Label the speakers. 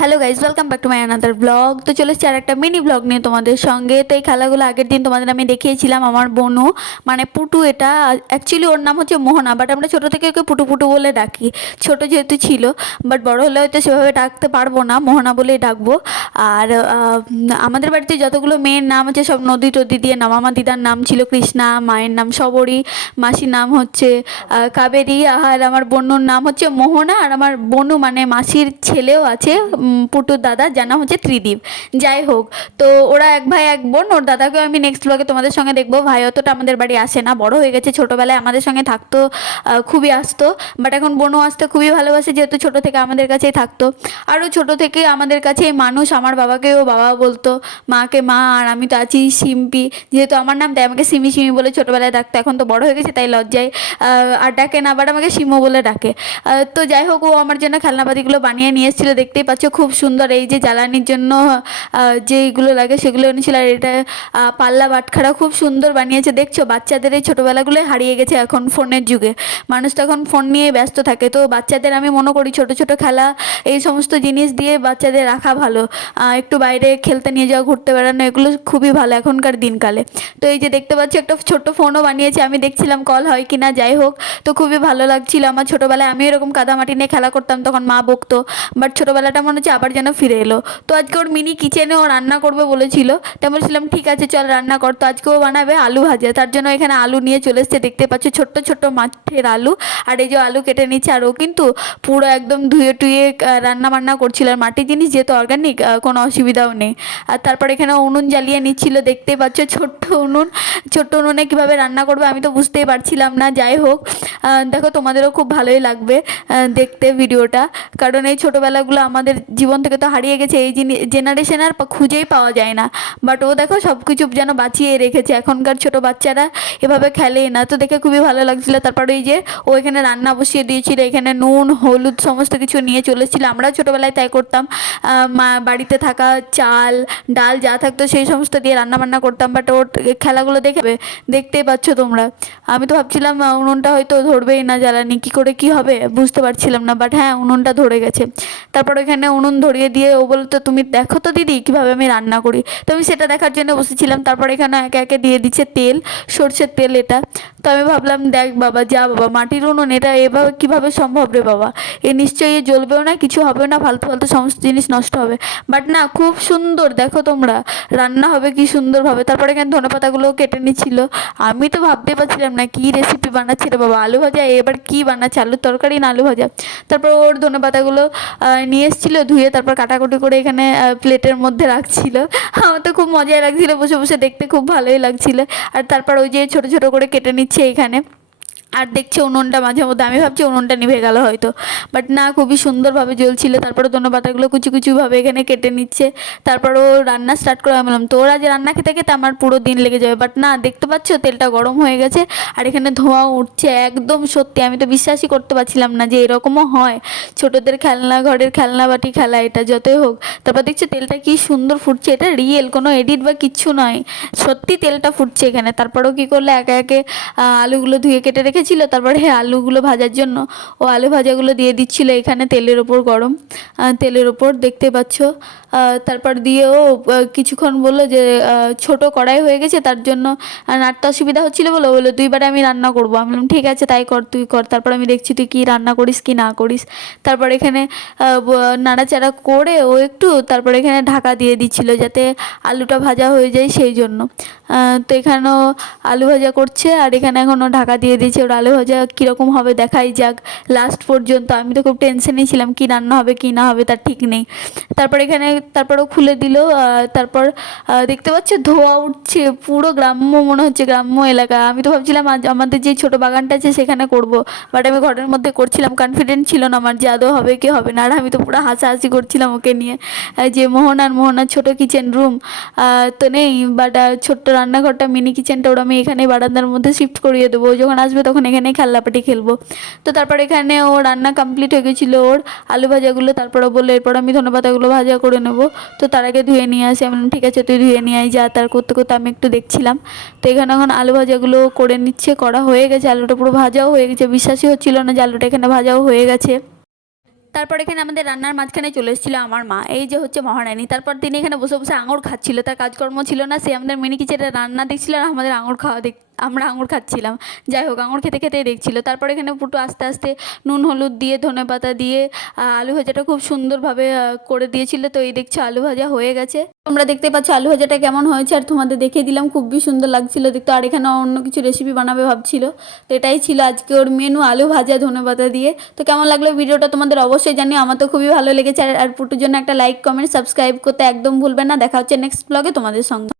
Speaker 1: Hello guys welcome back to my another blog তো চলে এসেছি আর একটা মিনি ব্লগ নিয়ে তোমাদের সঙ্গে। তো এই খেলাগুলো আগের দিন তোমাদের আমি দেখিয়েছিলাম আমার বোনু। মানে পুটু এটা অ্যাকচুয়ালি ওর নাম হচ্ছে মোহনা বাট আমরা ছোটো থেকে ওকে পুটু পুটু বলে ডাকি। ছোটো যেহেতু ছিল বাট বড় হলে হয়তো সেভাবে ডাকতে পারব না, মোহনা বলেই ডাকবো। আর আমাদের বাড়িতে যতগুলো মেয়ের নাম আছে, সব নদী টদি দিয়ে নাম। আমার দিদার নাম ছিল কৃষ্ণা, মায়ের নাম সবরী, মাসির নাম হচ্ছে কাবেরী, আর আমার বোনুর নাম হচ্ছে মোহনা, আর আমার বনু মানে মাসির ছেলেও আছে পুটুর দাদা, যার নাম হচ্ছে ত্রিদীপ। যাই হোক, তো ওরা এক ভাই, এক বোন, ওর দাদাকেও আমি নেক্সট ব্লগে তোমাদের সঙ্গে দেখব। ভাই অতটা আমাদের বাড়ি আসে না, বড় হয়ে গেছে ছোটোবেলায়, আমাদের সঙ্গে থাকতো খুবই আসতো। বাট এখন বোনও আসতে খুবই ভালোবাসে, যেহেতু ছোটো থেকে আমাদের কাছেই থাকতো। আরও ছোটো থেকে আমাদের কাছে মানুষ, আমার বাবাকেও বাবা বলতো, মাকে মা, আর আমি তো আছি সিম্পি। যেহেতু আমার নাম তাই আমাকে সিমি সিমি বলে ছোটোবেলায় ডাকতো, এখন তো বড় হয়ে গেছে, তাই লজ্জায় আর ডাকে না বাট আমাকে সিমো বলে ডাকে। তো যাই হোক, ও আমার জন্য খেলনাপাতিগুলো বানিয়ে নিয়ে এসেছিল, দেখতেই পাচ্ছ খুব সুন্দর এই যে জ্বালানির জন্য যেইগুলো লাগে সেগুলো এনেছিল। আর এটা পাল্লা বাটখারা খুব সুন্দর বানিয়েছে। দেখছ, বাচ্চাদের এই ছোটোবেলাগুলোই হারিয়ে গেছে এখন ফোনের যুগে। মানুষ তো এখন ফোন নিয়ে ব্যস্ত থাকে। তো বাচ্চাদের আমি মনে করি ছোট ছোট খেলা, এই সমস্ত জিনিস দিয়ে বাচ্চাদের রাখা ভালো। একটু বাইরে খেলতে নিয়ে যাওয়া, ঘুরতে বেড়ানো, এগুলো খুবই ভালো এখনকার দিনকালে। তো এই যে দেখতে পাচ্ছি, একটা ছোট্ট ফোনও বানিয়েছে। আমি দেখছিলাম কল হয় কি না যাই হোক। তো খুবই ভালো লাগছিল আমার ছোটোবেলায়। আমি এরকম কাদামাটি নিয়ে খেলা করতাম, তখন মা বকতো। বাট ছোটোবেলাটা মনে হচ্ছে আবার যেন ফিরে এলো। তো আজকে ওর মিনি কিচেনে ও রান্না করবে বলেছিল। তো আমি বলছিলাম, ঠিক আছে, চল রান্না কর। তো আজকে ও বানাবে আলু ভাজা। তার জন্য এখানে আলু নিয়ে চলে এসছে। দেখতে পাচ্ছ, ছোট্ট ছোট্ট মাঠের আলু। আর এই যে আলু কেটে নিচ্ছে, আর ও কিন্তু পুরো একদম ধুয়ে টুয়ে রান্না বান্না করছিল। আর মাটির জিনিস যেহেতু অর্গানিক কোনো অসুবিধাও নেই। আর তারপর এখানে উনুন জ্বালিয়ে নিচ্ছিল। দেখতে পাচ্ছ, ছোট্ট উনুন। ছোট্ট উনুনে কীভাবে রান্না করবে আমি তো বুঝতেই পারছিলাম না। যাই হোক দেখো তোমাদেরও খুব ভালোই লাগবে দেখতে ভিডিওটা। কারণ এই ছোটোবেলাগুলো আমাদের জীবন থেকে তো হারিয়ে গেছে, এই জিনিস জেনারেশন আর খুঁজেই পাওয়া যায় না। বাট ও দেখো সব কিছু যেন বাঁচিয়ে রেখেছে। এখনকার ছোট বাচ্চারা এভাবে খেলেই না। তো দেখে খুবই ভালো লাগছিল। তারপরে এই যে ও এখানে রান্না বসিয়ে দিয়েছিল, এখানে নুন, হলুদ সমস্ত কিছু নিয়ে চলেছিল আমরা ছোটোবেলায় তাই করতাম। মা, বাড়িতে থাকা চাল, ডাল যা থাকতো সেই সমস্ত দিয়ে রান্না বান্না করতাম। বাট ওর খেলাগুলো দেখবে দেখতেই পাচ্ছ তোমরা। আমি তো ভাবছিলাম উনুনটা হয়তো ধরবেই না জ্বালানি। কী করে কি হবে? বুঝতে পারছিলাম না। বাট হ্যাঁ উনুনটা ধরে গেছে। তারপর ওখানে উনুন ধরিয়ে দিয়ে ও বলতো, তুমি দেখো তো দিদি কীভাবে আমি রান্না করি। তো আমি সেটা দেখার জন্য বসেছিলাম। তারপর এখানে একে একে দিয়ে দিচ্ছে তেল, সর্ষের তেল এটা। তো আমি ভাবলাম, দেখ বাবা, যা বাবা, মাটির উনুন, এটা এভাবে কীভাবে সম্ভব রে বাবা? এ নিশ্চয়ই এ জ্বলবেও না, কিছু হবে না, ফালতু ফালতু সমস্ত জিনিস নষ্ট হবে। বাট না, খুব সুন্দর, দেখো তোমরা, রান্না হবে কি সুন্দরভাবে তারপরে এখানে ধনে পাতাগুলো কেটে নিচ্ছিল? আমি তো ভাবতে পারছিলাম না, কী রেসিপি বানাচ্ছে রে বাবা, আলু ভাজা এবার কী বানাচ্ছে, আলুর তরকারি না আলু ভাজা? তারপর ওর ধনে পাতাগুলো নিয়ে এসেছিল, ধুয়ে তারপর কাটাকুটি করে এখানে প্লেটের মধ্যে রাখছিল। আমার তো খুব মজাই লাগছিল, বসে বসে দেখতে খুব ভালোই লাগছিল। আর তারপর ওই যে ছোটো ছোটো করে কেটে নিচ্ছে এখানে। আর দেখছে উনুনটা মাঝে মধ্যে, আমি ভাবছি উনুনটা নিভে গেল হয়তো। বাট না, খুবই সুন্দরভাবে জ্বলছিল। তারপরে ধনে পাতাগুলো কুচি কুচিভাবে এখানে কেটে নিচ্ছে। তারপর ও রান্না স্টার্ট করে আমি বললাম, তোর আজ রান্না খেতে খেতে আমার পুরো দিন লেগে যাবে। বাট না, দেখতে পাচ্ছ, তেলটা গরম হয়ে গেছে আর এখানে ধোঁয়া উঠছে একদম সত্যি। আমি তো বিশ্বাসই করতে পারছিলাম না যে এরকমও হয়। ছোটোদের খেলনা, ঘরের খেলনা, বাটি খেলা, এটা যতই হোক। তারপর দেখছ তেলটা কি সুন্দর ফুটছে। এটা রিয়েল কোনো এডিট বা কিচ্ছু নয়। সত্যি তেলটা ফুটছে এখানে। তারপরেও কি করলে একে একে আলুগুলো ধুয়ে কেটে রেখেছিল তারপরে আলুগুলো ভাজার জন্য। ও আলু ভাজাগুলো দিয়ে দিচ্ছিল এখানে তেলের ওপর গরম। তেলের ওপর দেখতে পাচ্ছ। তারপর দিয়েও কিছুক্ষণ বলল যে ছোট কড়াই হয়ে গেছে, তার জন্য নাড়তে অসুবিধা হচ্ছিল বলে বলল, দুইবারে আমি রান্না করব। আমি বললাম, ঠিক আছে, তাই কর, তুই কর। তারপর আমি দেখছি, তুই কী রান্না করিস কি না করিস? তারপর এখানে নাড়াচাড়া করে ও একটু, তারপর এখানে ঢাকা দিয়ে দিচ্ছিল যাতে আলুটা ভাজা হয়ে যায় সেই জন্য। তো এখানেও আলু ভাজা করছে, আর এখানে এখনও ঢাকা দিয়ে দিয়েছে। আলু ভাজা কীরকম হবে দেখাই যাক। লাস্ট পর্যন্ত আমি তো খুব টেনশনেই ছিলাম, কী রান্না হবে, কি না হবে, তার ঠিক নেই। তারপর এখানে, তারপরও খুলে দিল তারপর দেখতে পাচ্ছ ধোয়া উঠছে, পুরো গ্রাম্য মনে হচ্ছে, গ্রাম্য এলাকা। আমি তো ভাবছিলাম আজ আমাদের যে ছোটো বাগানটা আছে সেখানে করব বাট আমি ঘরের মধ্যে করছিলাম কনফিডেন্ট ছিল না আমার যে আদৌ হবে, কি হবে না। আর আমি তো পুরো হাসাহাসি করছিলাম ওকে নিয়ে যে মোহনার মোহনার ছোটো কিচেন রুম তো নেই বাট ছোট্ট রান্নাঘরটা মিনি কিচেনটা ওরা আমি এখানে বারান্দার মধ্যে শিফট করিয়ে দেবো। যখন আসবে তখন এখানেই খেলনাপাটি খেলব। তো তারপর এখানে ও রান্না কমপ্লিট হয়ে গেছিল ওর আলু ভাজাগুলো, তারপরে বলল, এরপর আমি ধনে পাতাগুলো ভাজা করে নেব। তো তার আগে ধুয়ে নিয়ে আসি। আমি ঠিক আছে, তুই ধুয়ে নিয়ে যা। তার করতে করতে আমি একটু দেখছিলাম। তো এখানে এখন আলু ভাজাগুলো করে নিচ্ছে, করা হয়ে গেছে। আলুটা পুরো ভাজাও হয়ে গেছে, বিশ্বাসই হচ্ছিল না যে আলুটা এখানে ভাজাও হয়ে গেছে। তারপর এখানে আমাদের রান্নার মাঝখানে চলে এসেছিল আমার মা, এই যে হচ্ছে মহারানী। তারপর তিনি এখানে বসে বসে আঙুর খাচ্ছিল, তার কাজকর্ম ছিল না, সে আমাদের মিনি কিচেনে রান্না দেখছিল আর আমাদের আঙুর খাওয়া দেখ আমরা আঙুর খাচ্ছিলাম। যাই হোক, আঙুর খেতে খেতেই দেখছিল। তারপর এখানে পুটু আস্তে আস্তে নুন, হলুদ দিয়ে, ধনে পাতা দিয়ে আলু ভাজাটা খুব সুন্দরভাবে করে দিয়েছিল। তো এই দেখছ, আলু ভাজা হয়ে গেছে। তোমরা দেখতে পাচ্ছ আলু ভাজাটা কেমন হয়েছে, আর তোমাদের দেখিয়ে দিলাম, খুবই সুন্দর লাগছিল দেখতে। আর এখানে অন্য কিছু রেসিপি বানাবে ভাবছিল। তো এটাই ছিল আজকে ওর মেনু আলু ভাজা, ধনে পাতা দিয়ে। তো কেমন লাগল ভিডিওটা তোমাদের অবশ্যই জানি আমার তো খুবই ভালো লেগেছে। আর- পুটুর জন্য একটা লাইক কমেন্ট সাবস্ক্রাইব করতে একদম ভুলবেন না। দেখা হচ্ছে নেক্সট ব্লগে তোমাদের সঙ্গে।